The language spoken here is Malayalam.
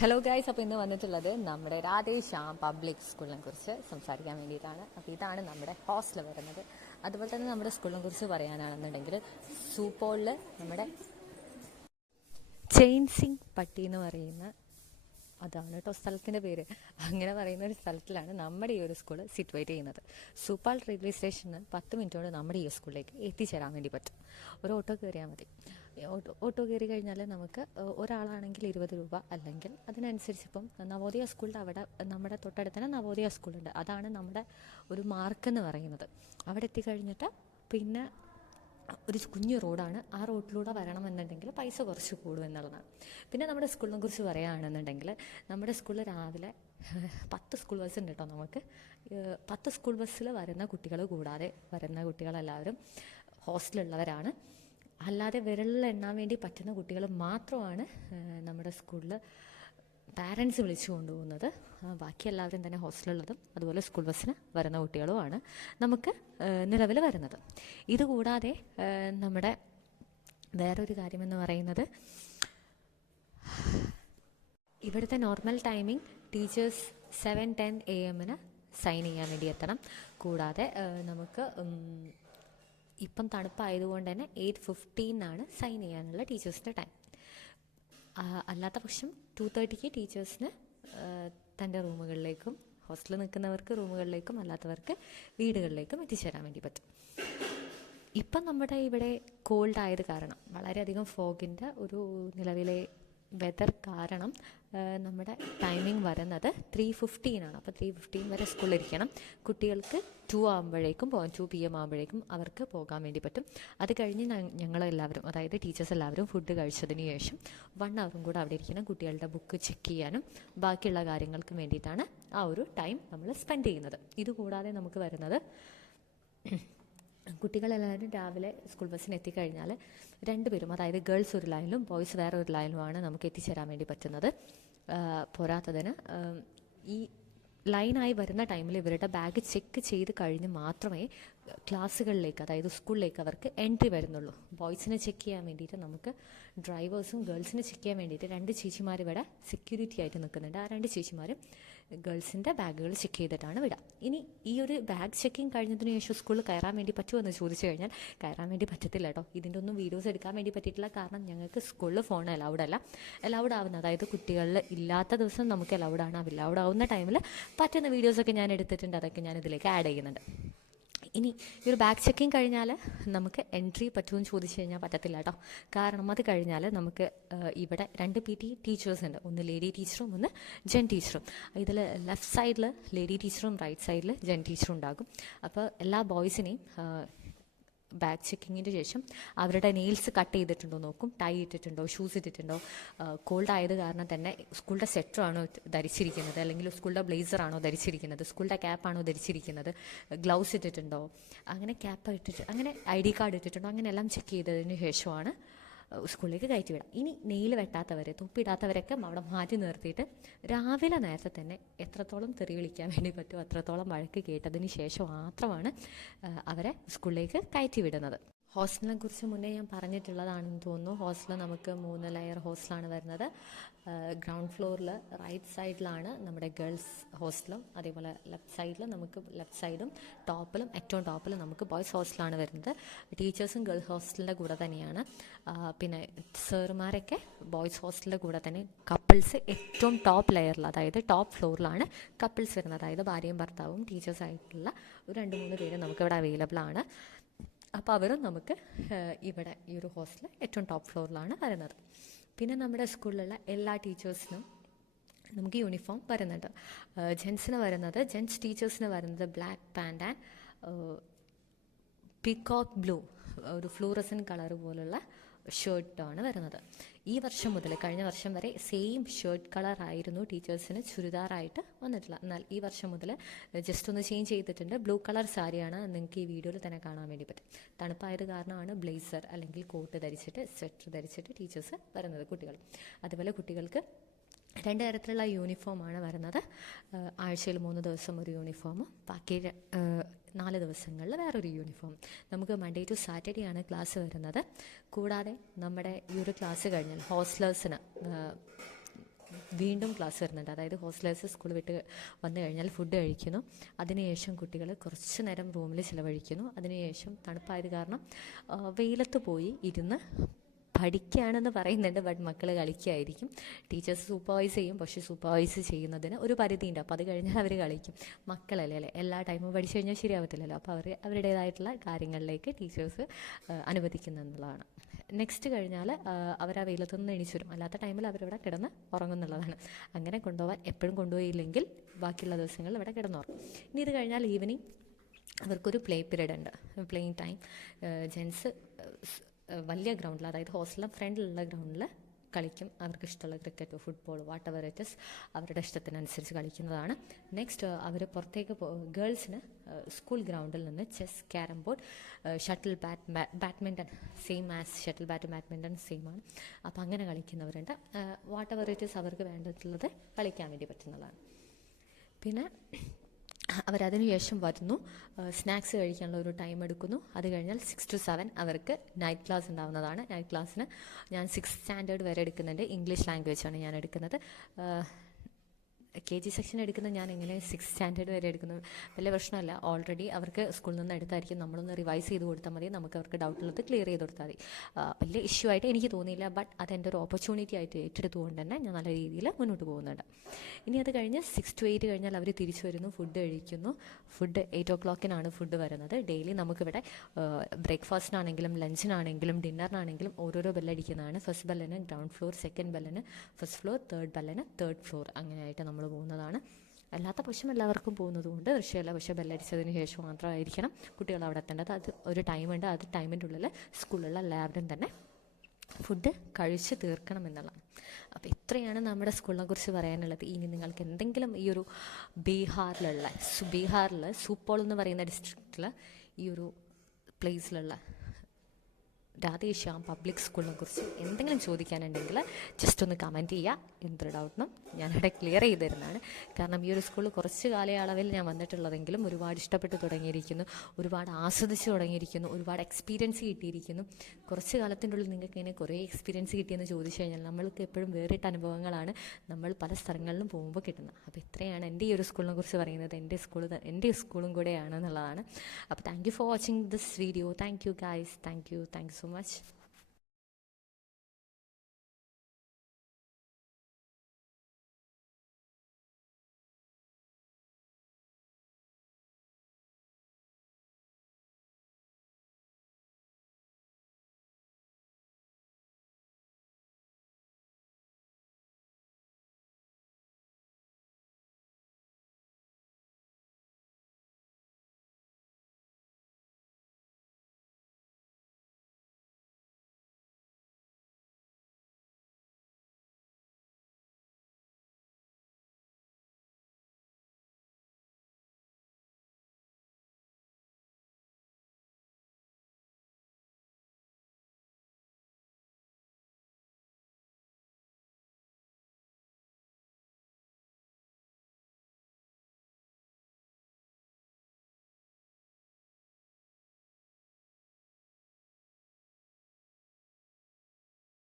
ഹലോ ഗൈസ്, അപ്പോൾ ഇന്ന് വന്നിട്ടുള്ളത് നമ്മുടെ രാധേശ്യാം പബ്ലിക് സ്കൂളിനെ കുറിച്ച് സംസാരിക്കാൻ വേണ്ടിയിട്ടാണ്. അപ്പോൾ ഇതാണ് നമ്മുടെ ഹോസ്റ്റൽ വരുന്നത്. അതുപോലെ തന്നെ നമ്മുടെ സ്കൂളിനെ കുറിച്ച് പറയാനാണെന്നുണ്ടെങ്കിൽ സൂപ്പോളിൽ നമ്മുടെ ചെയിൻ സിംഗ് പട്ടി എന്ന് പറയുന്ന അതാണ് കേട്ടോ സ്ഥലത്തിൻ്റെ പേര്. അങ്ങനെ പറയുന്ന ഒരു സ്ഥലത്തിലാണ് നമ്മുടെ ഈ ഒരു സ്കൂൾ സിറ്റുവേറ്റ് ചെയ്യുന്നത്. സൂപ്പാൾ റെയിൽവേ സ്റ്റേഷനിൽ 10 മിനിറ്റ് കൊണ്ട് നമ്മുടെ ഈ സ്കൂളിലേക്ക് എത്തിച്ചേരാൻ വേണ്ടി പറ്റും. ഒരു ഓട്ടോ കയറിയാൽ മതി. ഓട്ടോ കയറി കഴിഞ്ഞാൽ നമുക്ക് ഒരാളാണെങ്കിൽ 20 രൂപ, അല്ലെങ്കിൽ അതിനനുസരിച്ച് ഇപ്പം നവോദയ സ്കൂളിൻ്റെ അവിടെ നമ്മുടെ തൊട്ടടുത്ത് തന്നെ നവോദയ സ്കൂളുണ്ട്. അതാണ് നമ്മുടെ ഒരു മാർക്കെന്ന് പറയുന്നത്. അവിടെ എത്തിക്കഴിഞ്ഞിട്ട് പിന്നെ ഒരു കുഞ്ഞു റോഡാണ്. ആ റോഡിലൂടെ വരണമെന്നുണ്ടെങ്കിൽ പൈസ കുറച്ച് കൂടും എന്നുള്ളതാണ്. പിന്നെ നമ്മുടെ സ്കൂളിനെ കുറിച്ച് പറയുകയാണെന്നുണ്ടെങ്കിൽ നമ്മുടെ സ്കൂളിൽ രാവിലെ 10 സ്കൂൾ ബസ് ഉണ്ട് കേട്ടോ. നമുക്ക് 10 സ്കൂൾ ബസ്സിൽ വരുന്ന കുട്ടികൾ കൂടാതെ വരുന്ന കുട്ടികളെല്ലാവരും ഹോസ്റ്റലുള്ളവരാണ്. അല്ലാതെ വിരലിൽ എണ്ണാൻ വേണ്ടി പറ്റുന്ന കുട്ടികൾ മാത്രമാണ് നമ്മുടെ സ്കൂളിൽ പാരൻസ് വിളിച്ചു കൊണ്ടുപോകുന്നത്. ബാക്കി എല്ലാവരും തന്നെ ഹോസ്റ്റലുള്ളതും അതുപോലെ സ്കൂൾ ബസ്സിന് വരുന്ന കുട്ടികളുമാണ് നമുക്ക് നിലവിൽ വരുന്നത്. ഇതുകൂടാതെ നമ്മുടെ വേറൊരു കാര്യമെന്ന് പറയുന്നത് ഇവിടുത്തെ normal timing teachers 7:10 AM sign ചെയ്യാൻ വേണ്ടി എത്തണം. കൂടാതെ നമുക്ക് ഇപ്പം തണുപ്പായതുകൊണ്ട് തന്നെ 8:15 സൈൻ ചെയ്യാനുള്ള ടീച്ചേഴ്സിൻ്റെ ടൈം. അല്ലാത്ത പക്ഷം 2:30 ടീച്ചേഴ്സിന് തൻ്റെ റൂമുകളിലേക്കും ഹോസ്റ്റലിൽ നിൽക്കുന്നവർക്ക് റൂമുകളിലേക്കും അല്ലാത്തവർക്ക് വീടുകളിലേക്കും എത്തിച്ചേരാൻ വേണ്ടി പറ്റും. ഇപ്പം നമ്മുടെ ഇവിടെ കോൾഡ് ആയത് കാരണം വളരെയധികം ഫോഗിൻ്റെ ഒരു നിലവിലെ വെതർ കാരണം നമ്മുടെ ടൈമിംഗ് വരുന്നത് 3:15 അപ്പോൾ 3:15 വരെ സ്കൂളിലിരിക്കണം. കുട്ടികൾക്ക് 2 PM ആകുമ്പോഴേക്കും അവർക്ക് പോകാൻ വേണ്ടി പറ്റും. അത് കഴിഞ്ഞ് ഞങ്ങളെല്ലാവരും, അതായത് ടീച്ചേഴ്സ് എല്ലാവരും ഫുഡ് കഴിച്ചതിന് ശേഷം 1 hour കൂടെ അവിടെ ഇരിക്കണം. കുട്ടികളുടെ ബുക്ക് ചെക്ക് ചെയ്യാനും ബാക്കിയുള്ള കാര്യങ്ങൾക്കും വേണ്ടിയിട്ടാണ് ആ ഒരു ടൈം നമ്മൾ സ്പെൻഡ് ചെയ്യുന്നത്. ഇതുകൂടാതെ നമുക്ക് വരുന്നത് കുട്ടികളെല്ലാവരും രാവിലെ സ്കൂൾ ബസ്സിന് എത്തിക്കഴിഞ്ഞാൽ 2 പേരും, അതായത് ഗേൾസ് ഒരു ലൈനിലും ബോയ്സ് വേറെ ഒരു ലൈനിലുമാണ് നമുക്ക് എത്തിച്ചേരാൻ വേണ്ടി പറ്റുന്നത്. പോരാത്തതിന് ഈ ലൈനായി വരുന്ന ടൈമിൽ ഇവരുടെ ബാഗ് ചെക്ക് ചെയ്ത് കഴിഞ്ഞ് മാത്രമേ ക്ലാസ്സുകളിലേക്ക്, അതായത് സ്കൂളിലേക്ക് അവർക്ക് എൻട്രി വരുന്നുള്ളൂ. ബോയ്സിനെ ചെക്ക് ചെയ്യാൻ വേണ്ടിയിട്ട് നമുക്ക് ഡ്രൈവേഴ്സും ഗേൾസിനെ ചെക്ക് ചെയ്യാൻ വേണ്ടിയിട്ട് 2 ചേച്ചിമാർ ഇവിടെ സെക്യൂരിറ്റി ആയിട്ട് നിൽക്കുന്നുണ്ട്. ആ 2 ചേച്ചിമാരും ഗേൾസിൻ്റെ ബാഗുകൾ ചെക്ക് ചെയ്തിട്ടാണ് വിടുക. ഇനി ഈ ഒരു ബാഗ് ചെക്കിങ് കഴിഞ്ഞതിന് ശേഷം സ്കൂളിൽ കയറാൻ വേണ്ടി പറ്റുമോ എന്ന് ചോദിച്ചു കഴിഞ്ഞാൽ കയറാൻ വേണ്ടി പറ്റത്തില്ല കേട്ടോ. ഇതിൻ്റെ ഒന്നും വീഡിയോസ് എടുക്കാൻ വേണ്ടി പറ്റിയിട്ടില്ല. കാരണം ഞങ്ങൾക്ക് സ്കൂളിൽ ഫോൺ അലൗഡ് ആവുന്ന, അതായത് കുട്ടികളിൽ ഇല്ലാത്ത ദിവസം നമുക്ക് അലൗഡ് ആവുന്ന ടൈമിൽ പറ്റുന്ന വീഡിയോസൊക്കെ ഞാൻ എടുത്തിട്ടുണ്ട്. അതൊക്കെ ഞാൻ ഇതിലേക്ക് ആഡ് ചെയ്യുന്നുണ്ട്. ഇനി ഈ ഒരു ബാഗ് ചെക്കിങ് കഴിഞ്ഞാൽ നമുക്ക് എൻട്രി പറ്റുമെന്ന് ചോദിച്ചു കഴിഞ്ഞാൽ പറ്റത്തില്ല കേട്ടോ. കാരണം അത് കഴിഞ്ഞാൽ നമുക്ക് ഇവിടെ 2 PT ടീച്ചേഴ്സ് ഉണ്ട്. ഒന്ന് ലേഡി ടീച്ചറും ഒന്ന് ജെൻ ടീച്ചറും. ഇതിൽ ലെഫ്റ്റ് സൈഡിൽ ലേഡി ടീച്ചറും റൈറ്റ് സൈഡിൽ ജെൻ ടീച്ചറും ഉണ്ടാകും. അപ്പോൾ എല്ലാ ബോയ്സിനെയും ബാഗ് ചെക്കിങ്ങിന് ശേഷം അവരുടെ നെയിൽസ് കട്ട് ചെയ്തിട്ടുണ്ടോ നോക്കും, ടൈ ഇട്ടിട്ടുണ്ടോ, ഷൂസ് ഇട്ടിട്ടുണ്ടോ, കോൾഡ് ആയത് കാരണം തന്നെ സ്കൂളിൻ്റെ സ്വെറ്ററാണോ ധരിച്ചിരിക്കുന്നത്, അല്ലെങ്കിൽ സ്കൂളിൻ്റെ ബ്ലേസറാണോ ധരിച്ചിരിക്കുന്നത്, സ്കൂളിൻ്റെ ക്യാപ്പാണോ ധരിച്ചിരിക്കുന്നത്, ഗ്ലൗസ് ഇട്ടിട്ടുണ്ടോ, അങ്ങനെ ക്യാപ്പ് ഇട്ടിട്ട് അങ്ങനെ ID കാർഡ് ഇട്ടിട്ടുണ്ടോ, അങ്ങനെയെല്ലാം ചെക്ക് ചെയ്തതിന് ശേഷമാണ് സ്കൂളിലേക്ക് കയറ്റി വിടാം. ഇനി നെയിൽ വെട്ടാത്തവർ, തൊപ്പിടാത്തവരൊക്കെ അവിടെ മാറ്റി നിർത്തിയിട്ട് രാവിലെ നേരത്തെ തന്നെ എത്രത്തോളം തെറി വിളിക്കാൻ വേണ്ടി പറ്റുമോ അത്രത്തോളം വഴക്ക് കേട്ടതിന് ശേഷം മാത്രമാണ് അവരെ സ്കൂളിലേക്ക് കയറ്റി വിടുന്നത്. ഹോസ്റ്റലിനെ കുറിച്ച് മുന്നേ ഞാൻ പറഞ്ഞിട്ടുള്ളതാണെന്ന് തോന്നുന്നു. ഹോസ്റ്റൽ നമുക്ക് 3 ലെയർ ഹോസ്റ്റലാണ് വരുന്നത്. ഗ്രൗണ്ട് ഫ്ലോറിൽ റൈറ്റ് സൈഡിലാണ് നമ്മുടെ ഗേൾസ് ഹോസ്റ്റലും, അതേപോലെ ലെഫ്റ്റ് സൈഡും ഏറ്റവും ടോപ്പിലും നമുക്ക് ബോയ്സ് ഹോസ്റ്റലാണ് വരുന്നത്. ടീച്ചേഴ്സും ഗേൾസ് ഹോസ്റ്റലിൻ്റെ കൂടെ തന്നെയാണ്. പിന്നെ സാറുമാരൊക്കെ ബോയ്സ് ഹോസ്റ്റലിൻ്റെ കൂടെ തന്നെ. കപ്പിൾസ് ഏറ്റവും ടോപ്പ് ലെയറിൽ, അതായത് ടോപ്പ് ഫ്ലോറിലാണ് കപ്പിൾസ് വരുന്നത്. അതായത് ഭാര്യയും ഭർത്താവും ടീച്ചേഴ്സായിട്ടുള്ള 2-3 പേര് നമുക്കിവിടെ അവൈലബിൾ ആണ്. അപ്പോൾ അവരും നമുക്ക് ഇവിടെ ഈ ഒരു ഹോസ്റ്റൽ ഏറ്റവും ടോപ്പ് ഫ്ലോറിലാണ് വരുന്നത്. പിന്നെ നമ്മുടെ സ്കൂളിലുള്ള എല്ലാ ടീച്ചേഴ്സിനും നമുക്ക് യൂണിഫോം വരുന്നുണ്ട്. ജെൻസ് ടീച്ചേഴ്സിന് വരുന്നത് black pant and peacock blue, ഒരു ഫ്ലൂറസൻ കളർ പോലുള്ള ഷർട്ടാണ് വരുന്നത്. ഈ വർഷം മുതൽ, കഴിഞ്ഞ വർഷം വരെ സെയിം ഷർട്ട് കളറായിരുന്നു ടീച്ചേഴ്സിന് ചുരിദാറായിട്ട് വന്നിട്ടുള്ളത്. എന്നാൽ ഈ വർഷം മുതൽ ജസ്റ്റ് ഒന്ന് ചേഞ്ച് ചെയ്തിട്ടുണ്ട്. ബ്ലൂ കളർ സാരിയാണ് നിങ്ങൾക്ക് ഈ വീഡിയോയിൽ തന്നെ കാണാൻ വേണ്ടി പറ്റും. തണുപ്പായത് കാരണമാണ് ബ്ലേസർ അല്ലെങ്കിൽ കോട്ട് ധരിച്ചിട്ട് സ്വെറ്റർ ധരിച്ചിട്ട് ടീച്ചേഴ്സ് വരുന്നത് കുട്ടികൾ. അതുപോലെ കുട്ടികൾക്ക് 2 തരത്തിലുള്ള യൂണിഫോമാണ് വരുന്നത്. ആഴ്ചയിൽ 3 ദിവസം ഒരു യൂണിഫോമും ബാക്കി 4 ദിവസങ്ങളിൽ വേറൊരു യൂണിഫോം. നമുക്ക് മൺഡേ ടു സാറ്റർഡേ ആണ് ക്ലാസ് വരുന്നത്. കൂടാതെ നമ്മുടെ ഈ ഒരു ക്ലാസ് കഴിഞ്ഞാൽ ഹോസ്റ്റലേഴ്സിന് വീണ്ടും ക്ലാസ് വരുന്നുണ്ട്. അതായത് ഹോസ്റ്റലേഴ്സ് സ്കൂൾ വിട്ട് വന്നു കഴിഞ്ഞാൽ ഫുഡ് കഴിക്കുന്നു. അതിനുശേഷം കുട്ടികൾ കുറച്ച് നേരം റൂമിൽ ചിലവഴിക്കുന്നു. അതിനുശേഷം തണുപ്പായത് കാരണം വെയിലത്ത് പോയി ഇരുന്ന് പഠിക്കുകയാണെന്ന് പറയുന്നുണ്ട്, ബട്ട് മക്കൾ കളിക്കുകയായിരിക്കും. ടീച്ചേഴ്സ് സൂപ്പർവൈസ് ചെയ്യും, പക്ഷേ സൂപ്പർവൈസ് ചെയ്യുന്നതിന് ഒരു പരിധിയുണ്ട്. അപ്പോൾ അത് കഴിഞ്ഞാൽ അവർ കളിക്കും. മക്കളല്ലേ അല്ലേ, എല്ലാ ടൈമും പഠിച്ചു കഴിഞ്ഞാൽ ശരിയാവത്തില്ലല്ലോ. അപ്പോൾ അവരുടേതായിട്ടുള്ള കാര്യങ്ങളിലേക്ക് ടീച്ചേഴ്സ് അനുവദിക്കുന്നു എന്നുള്ളതാണ്. നെക്സ്റ്റ് കഴിഞ്ഞാൽ അവർ ആ വെയിലത്തുനിന്ന് എണീച്ച് വരും. അല്ലാത്ത ടൈമിൽ അവരിവിടെ കിടന്ന് ഉറങ്ങുന്നുള്ളതാണ്. അങ്ങനെ കൊണ്ടുപോകാൻ എപ്പോഴും കൊണ്ടുപോയില്ലെങ്കിൽ ബാക്കിയുള്ള ദിവസങ്ങളിൽ ഇവിടെ കിടന്നുറങ്ങും. ഇനി ഇത് കഴിഞ്ഞാൽ ഈവനിങ് അവർക്കൊരു പ്ലേ പീരീഡ് ഉണ്ട്, പ്ലേയിങ് ടൈം. ജെൻസ് വലിയ ഗ്രൗണ്ടിൽ, അതായത് ഹോസ്റ്റലിലെ ഫ്രണ്ടിലുള്ള ഗ്രൗണ്ടിൽ കളിക്കും. അവർക്ക് ഇഷ്ടമുള്ള cricket, football, what ever it is അവരുടെ ഇഷ്ടത്തിനനുസരിച്ച് കളിക്കുന്നതാണ്. നെക്സ്റ്റ് അവർ പുറത്തേക്ക് ഗേൾസിന് സ്കൂൾ ഗ്രൗണ്ടിൽ നിന്ന് chess, carrom board, shuttle badminton same as shuttle badminton same ആണ്. അപ്പോൾ അങ്ങനെ കളിക്കുന്നവരുണ്ട്. വാട്ട് എവർ ഇറ്റ് ഇസ് അവർക്ക് വേണ്ടിയിട്ടുള്ളത് കളിക്കാൻ വേണ്ടി പറ്റുന്നതാണ്. പിന്നെ അവരതിനു ശേഷം വരുന്നു, സ്നാക്സ് കഴിക്കാനുള്ള ഒരു ടൈം എടുക്കുന്നു. അത് കഴിഞ്ഞാൽ 6 to 7 അവർക്ക് നൈറ്റ് ക്ലാസ് ഉണ്ടാവുന്നതാണ്. നൈറ്റ് ക്ലാസ്സിന് ഞാൻ 6th സ്റ്റാൻഡേർഡ് വരെ എടുക്കുന്നുണ്ട്. ഇംഗ്ലീഷ് ലാംഗ്വേജാണ് ഞാൻ എടുക്കുന്നത്. KG സെക്ഷൻ എടുക്കുന്നത് ഞാൻ എങ്ങനെ 6th സ്റ്റാൻഡേർഡ് വരെ എടുക്കുന്നത് വലിയ പ്രശ്നമല്ല. ഓൾറെഡി അവർക്ക് സ്കൂളിൽ നിന്ന് എടുത്തായിരിക്കും, നമ്മളൊന്ന് റിവൈസ് ചെയ്ത് കൊടുത്താൽ മതി. നമുക്ക് അവർക്ക് ഡൗട്ടുള്ളത് ക്ലിയർ ചെയ്ത് കൊടുത്താൽ മതി. വലിയ ഇഷ്യൂ ആയിട്ട് എനിക്ക് തോന്നിയില്ല, ബട്ട് അതെൻ്റെ ഒരു ഓപ്പർച്യൂണിറ്റി ആയിട്ട് ഏറ്റെടുത്തുകൊണ്ട് തന്നെ ഞാൻ നല്ല രീതിയിൽ മുന്നോട്ട് പോകുന്നുണ്ട്. ഇനി അത് കഴിഞ്ഞ് 6 to 8 കഴിഞ്ഞാൽ അവർ തിരിച്ചു വരുന്നു, ഫുഡ് കഴിക്കുന്നു. ഫുഡ് 8 o'clock ഫുഡ് വരുന്നത്. ഡെയിലി നമുക്കിവിടെ ബ്രേക്ക്ഫാസ്റ്റിനാണെങ്കിലും ലഞ്ചിനാണെങ്കിലും ഡിന്നറിനാണെങ്കിലും ഓരോരോ ബെല്ലടിക്കുന്നതാണ്. ഫസ്റ്റ് ബെല്ലിന് ഗ്രൗണ്ട് ഫ്ലോർ, സെക്കൻഡ് ബെല്ലിന് ഫസ്റ്റ് ഫ്ലോർ, തേർഡ് ബെല്ലിന് തേർഡ് ഫ്ലോർ, അങ്ങനെയായിട്ട് നമ്മൾ പോകുന്നതാണ്. അല്ലാത്ത പക്ഷം എല്ലാവർക്കും പോകുന്നത് കൊണ്ട് വിഷയമല്ല. പക്ഷേ ബെല്ലടിച്ചതിന് ശേഷം മാത്രമായിരിക്കണം കുട്ടികൾ അവിടെ എത്തേണ്ടത്. അത് ഒരു ടൈമുണ്ട്. അത് ടൈമിൻ്റെ ഉള്ളിൽ സ്കൂളിലുള്ള എല്ലാവരും തന്നെ ഫുഡ് കഴിച്ച് തീർക്കണം എന്നുള്ളതാണ്. അപ്പോൾ ഇത്രയാണ് നമ്മുടെ സ്കൂളിനെ കുറിച്ച് പറയാനുള്ളത്. ഇനി നിങ്ങൾക്ക് എന്തെങ്കിലും ഈ ഒരു ബീഹാറിൽ സൂപ്പോൾ എന്ന് പറയുന്ന ഡിസ്ട്രിക്റ്റിൽ ഈ ഒരു പ്ലേസിലുള്ള രാധേശ്യാം പബ്ലിക് സ്കൂളിനെ കുറിച്ച് എന്തെങ്കിലും ചോദിക്കാനുണ്ടെങ്കിൽ ജസ്റ്റ് ഒന്ന് കമൻറ്റ് ചെയ്യുക. എന്തൊരു ഡൗട്ടിനും ഞാനിവിടെ ക്ലിയർ ചെയ്ത് തരുന്നതാണ്. കാരണം ഈ ഒരു സ്കൂളിൽ കുറച്ച് കാലയളവിൽ ഞാൻ വന്നിട്ടുള്ളതെങ്കിലും ഒരുപാട് ഇഷ്ടപ്പെട്ട് തുടങ്ങിയിരിക്കുന്നു, ഒരുപാട് ആസ്വദിച്ച് തുടങ്ങിയിരിക്കുന്നു, ഒരുപാട് എക്സ്പീരിയൻസ് കിട്ടിയിരിക്കുന്നു. കുറച്ച് കാലത്തിൻ്റെ ഉള്ളിൽ നിങ്ങൾക്ക് ഇങ്ങനെ കുറേ എക്സ്പീരിയൻസ് കിട്ടിയെന്ന് ചോദിച്ചു കഴിഞ്ഞാൽ നമ്മൾക്ക് എപ്പോഴും വേറിട്ട അനുഭവങ്ങളാണ് നമ്മൾ പല സ്ഥലങ്ങളിലും പോകുമ്പോൾ കിട്ടുന്നത്. അപ്പോൾ ഇത്രയാണ് എൻ്റെ ഈ ഒരു സ്കൂളിനെ കുറിച്ച് പറയുന്നത്. എൻ്റെ സ്കൂളും കൂടെയാണെന്നുള്ളതാണ്. അപ്പോൾ thank you for watching this video. Thank you guys, thank you so much.